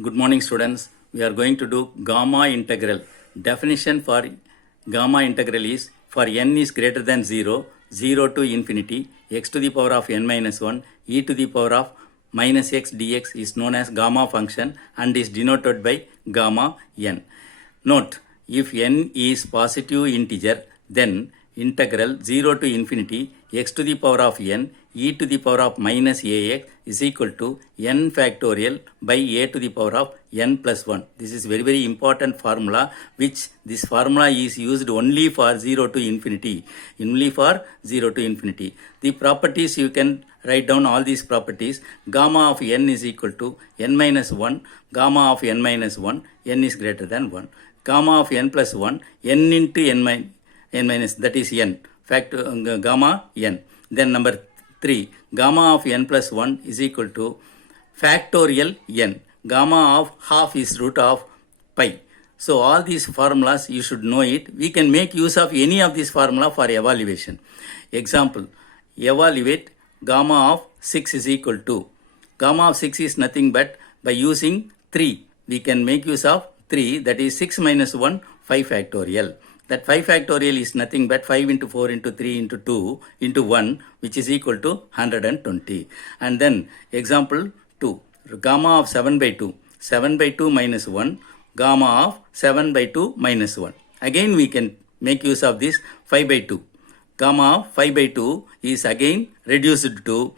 Good morning, students. We are going to do gamma integral. Definition for gamma integral is for n is greater than 0, 0 to infinity, x to the power of n minus 1, e to the power of minus x dx is known as gamma function and is denoted by gamma n. Note, if n is positive integer, then integral 0 to infinity x to the power of n e to the power of minus ax is equal to n factorial by a to the power of n plus 1. This is very important formula, which this formula is used only for 0 to infinity. Only for 0 to infinity. The properties, you can write down all these properties. Gamma of n is equal to n minus 1. Gamma of n minus 1, n is greater than 1. Gamma of n plus 1, n into n minus, that is n. Gamma n. Then number 3, gamma of n plus 1 is equal to factorial n. Gamma of half is root of pi. So all these formulas you should know it. We can make use of any of these formula for evaluation. Example, evaluate gamma of 6 is equal to. Gamma of 6 is nothing but by using 3. We can make use of 3, that is 6 minus 1, 5 factorial. That 5 factorial is nothing but 5 into 4 into 3 into 2 into 1, which is equal to 120. And then example 2, gamma of 7 by 2. 7 by 2 minus 1, gamma of 7 by 2 minus 1. Again we can make use of this 5 by 2. Gamma of 5 by 2 is again reduced to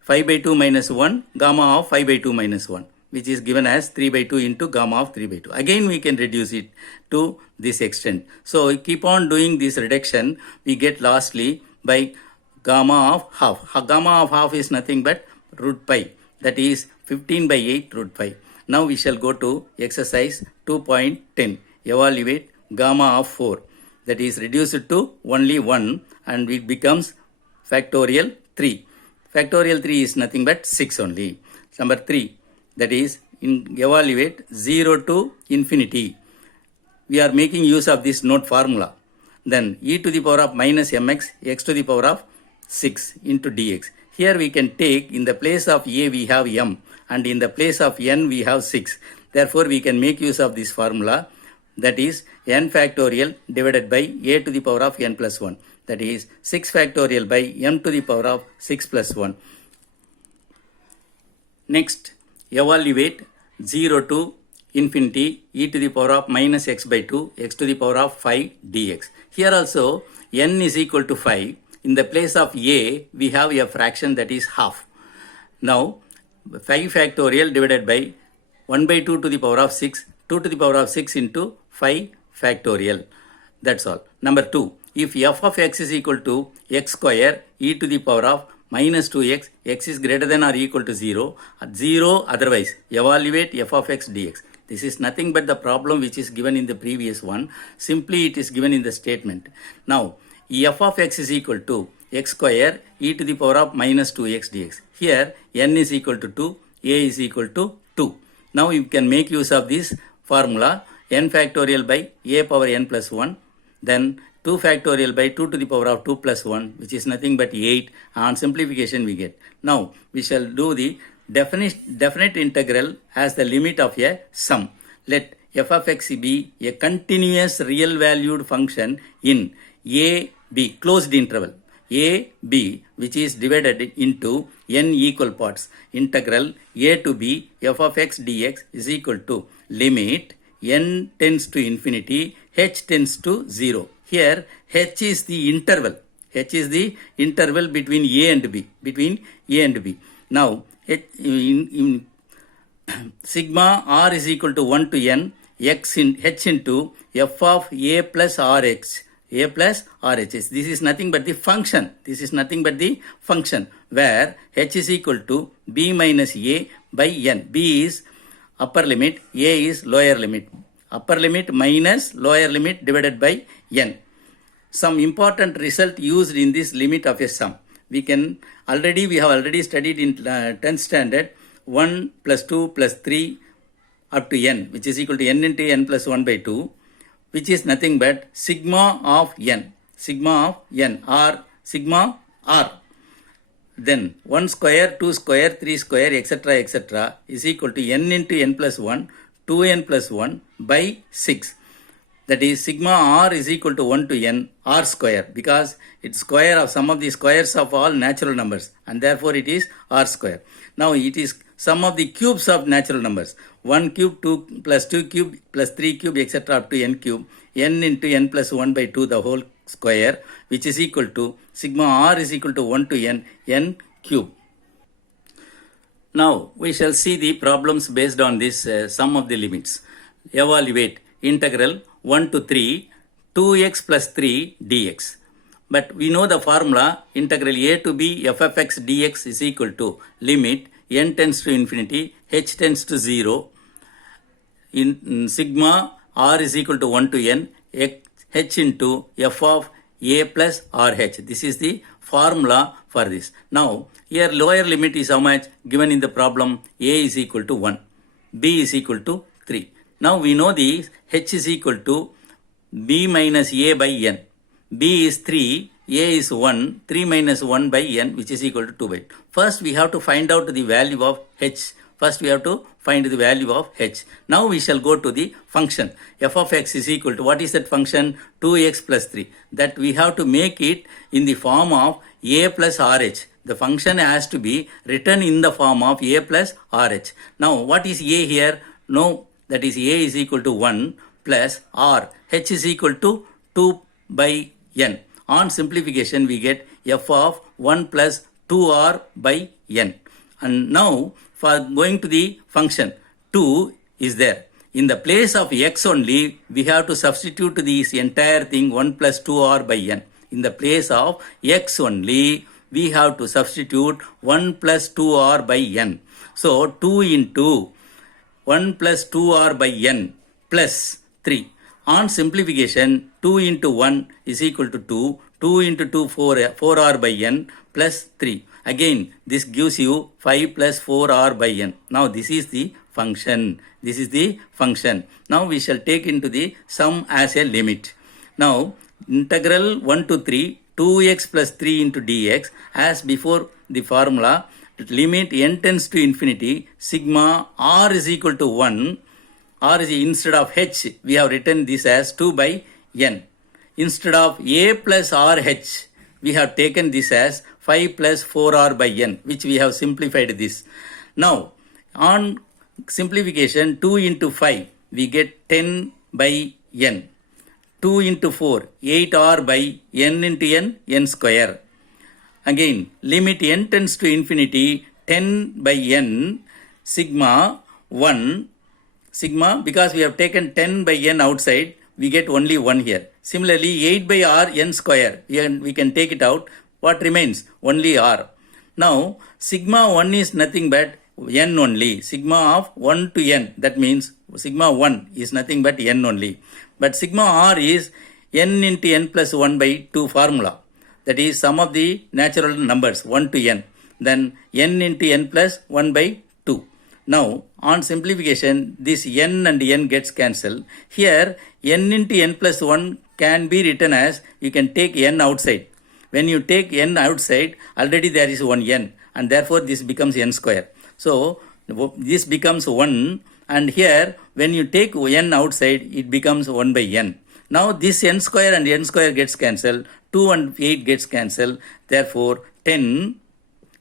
5 by 2 minus 1, gamma of 5 by 2 minus 1, which is given as 3 by 2 into gamma of 3 by 2. Again we can reduce it to this extent. So keep on doing this reduction. We get lastly by gamma of half. Gamma of half is nothing but root pi. That is 15 by 8 root pi. Now we shall go to exercise 2.10. Evaluate gamma of 4. That is reduced to only 1 and it becomes factorial 3. Factorial 3 is nothing but 6 only. Number 3. That is, evaluate 0 to infinity. We are making use of this note formula. Then e to the power of minus mx, x to the power of 6 into dx. Here we can take, in the place of a we have m and in the place of n we have 6. Therefore we can make use of this formula, that is n factorial divided by a to the power of n plus 1. That is 6 factorial by m to the power of 6 plus 1. Next, evaluate 0 to infinity e to the power of minus x by 2, x to the power of 5 dx. Here also n is equal to 5. In the place of a, we have a fraction, that is half. Now, 5 factorial divided by 1 by 2 to the power of 6, 2 to the power of 6 into 5 factorial. That's all. Number 2, if f of x is equal to x square e to the power of minus 2x, x is greater than or equal to 0, at 0 otherwise, evaluate f of x dx. This is nothing but the problem which is given in the previous one. Simply it is given in the statement. Now, f of x is equal to x square e to the power of minus 2x dx. Here, n is equal to 2, a is equal to 2. Now, you can make use of this formula, n factorial by a power n plus 1, then 2 factorial by 2 to the power of 2 plus 1, which is nothing but 8. On simplification we get. Now, we shall do the definite integral as the limit of a sum. Let f of x be a continuous real valued function in a, b, closed interval, a, b, which is divided into n equal parts. Integral a to b f of x dx is equal to limit n tends to infinity, h tends to 0. Here, h is the interval. H is the interval between a and b. Between a and b. Now, sigma r is equal to 1 to n x in h into f of a plus rx. A plus RHS. This is nothing but the function. This is nothing but the function where h is equal to b minus a by n. B is upper limit, a is lower limit. Upper limit minus lower limit divided by n. Some important result used in this limit of a sum. We have already studied in 10th standard 1 plus 2 plus 3 up to n, which is equal to n into n plus 1 by 2, which is nothing but sigma of n or sigma r. then 1 square, 2 square, 3 square, etc. is equal to n into n plus 1, 2n plus 1 by 6. That is sigma r is equal to 1 to n r square, because it's square of sum of the squares of all natural numbers, and therefore it is r square. Now it is sum of the cubes of natural numbers. 1 cube, 2 plus 2 cube plus 3 cube, etc. up to n cube, n into n plus 1 by 2 the whole square, which is equal to sigma r is equal to 1 to n cube. Now we shall see the problems based on this sum of the limits. Evaluate integral 1 to 3 2x plus 3 dx. But we know the formula integral a to b f of x dx is equal to limit n tends to infinity, h tends to 0, in sigma r is equal to 1 to n, h into f of a plus rh. This is the formula for this. Now, here lower limit is how much? Given in the problem, a is equal to 1, b is equal to 3. Now, we know the h is equal to b minus a by n. b is 3, a is 1, 3 minus 1 by n, which is equal to 2 by 2. First, we have to find out the value of h. First, we have to find the value of h. Now, we shall go to the function. F of x is equal to, what is that function? 2x plus 3. That we have to make it in the form of a plus rh. The function has to be written in the form of a plus rh. Now, what is a here? No, that is a is equal to 1 plus r. h is equal to 2 by n. On simplification, we get f of 1 plus 2r by n. And now, for going to the function, 2 is there. In the place of x only, we have to substitute this entire thing 1 plus 2r by n. In the place of x only, we have to substitute 1 plus 2r by n. So, 2 into 1 plus 2r by n plus 3. On simplification, 2 into 1 is equal to 2. 2 into 2, 4r by n plus 3. Again, this gives you 5 plus 4r by n. Now, this is the function. This is the function. Now, we shall take into the sum as a limit. Now, integral 1 to 3, 2x plus 3 into dx, as before the formula, limit n tends to infinity, sigma r is equal to 1, r is instead of h, we have written this as 2 by n. Instead of a plus rh, we have taken this as 5 plus 4r by n, which we have simplified this. Now, on simplification, 2 into 5, we get 10 by n. 2 into 4, 8r by n into n square. Again, limit n tends to infinity, 10 by n, sigma 1, sigma, because we have taken 10 by n outside, we get only 1 here. Similarly, 8 by r n square, we can take it out. What remains? Only r. Now, sigma 1 is nothing but n only. Sigma of 1 to n, that means sigma 1 is nothing but n only. But sigma r is n into n plus 1 by 2 formula. That is sum of the natural numbers 1 to n. Then n into n plus 1 by 2. Now, on simplification, this n and n gets cancelled. Here, n into n plus 1 can be written as, you can take n outside. When you take n outside, already there is one n, and therefore this becomes n square. So, this becomes 1, and here, when you take n outside, it becomes 1 by n. Now, this n square and n square gets cancelled, 2 and 8 gets cancelled, therefore, 10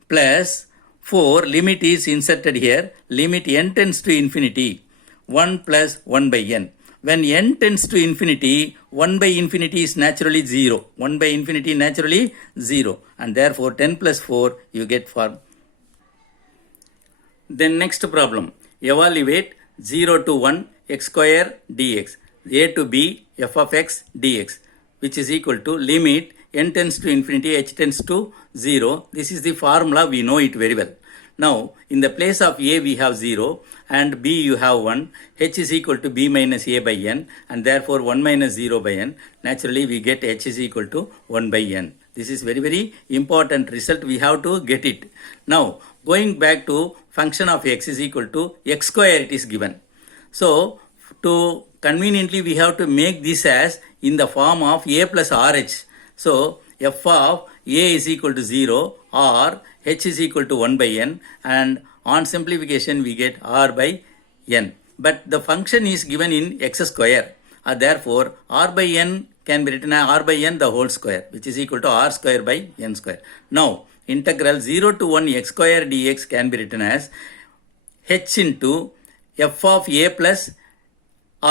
plus 4, limit is inserted here, limit n tends to infinity, 1 plus 1 by n. When n tends to infinity, 1 by infinity is naturally 0. 1 by infinity naturally 0. And therefore, 10 plus 4, you get form. Then next problem. Evaluate 0 to 1 x square dx. A to b f of x dx, which is equal to limit n tends to infinity, h tends to 0. This is the formula, we know it very well. Now, in the place of a, we have 0, and b, you have 1. H is equal to b minus a by n, and therefore 1 minus 0 by n. Naturally, we get h is equal to 1 by n. This is very, very important result. We have to get it. Now, going back to function of x is equal to x square, it is given. So, to conveniently, we have to make this as in the form of a plus rh. So, f of a is equal to 0 or h is equal to 1 by n, and on simplification we get r by n. But the function is given in x square. Therefore, r by n can be written as r by n the whole square, which is equal to r square by n square. Now, integral 0 to 1 x square dx can be written as h into f of a plus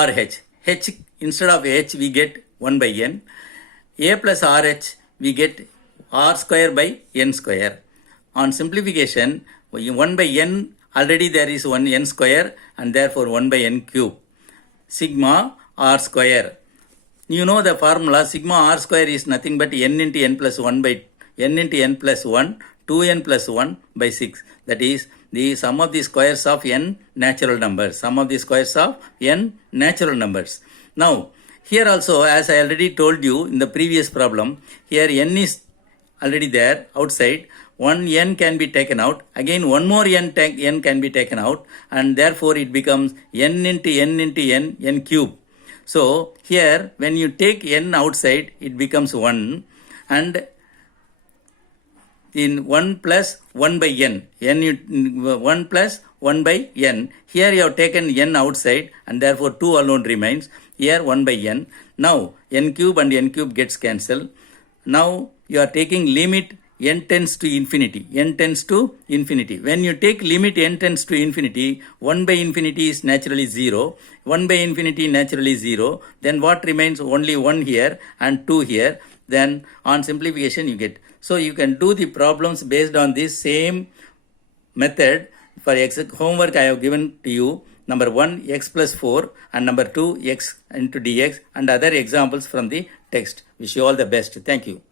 rh. H instead of h we get 1 by n. A plus rh we get r square by n square. On simplification, 1 by n, already there is 1 n square, and therefore 1 by n cube. Sigma r square. You know the formula, sigma r square is nothing but n into n plus 1 by n into n plus 1, 2n plus 1 by 6. That is the sum of the squares of n natural numbers. Sum of the squares of n natural numbers. Now, here also, as I already told you in the previous problem, here n is already there outside. One n can be taken out. Again, one more n can be taken out, and therefore it becomes n into n into n cube. So here, when you take n outside, it becomes 1, and in 1 plus 1 by n, 1 plus 1 by n. Here you have taken n outside, and therefore 2 alone remains. Here 1 by n. Now n cube and n cube gets cancelled. Now you are taking limit n tends to infinity. N tends to infinity. When you take limit n tends to infinity, 1 by infinity is naturally 0. 1 by infinity naturally 0. Then what remains? Only 1 here and 2 here. Then on simplification you get. So you can do the problems based on this same method. For homework I have given to you. Number 1, x plus 4, and number 2, x into dx, and other examples from the text. Wish you all the best. Thank you.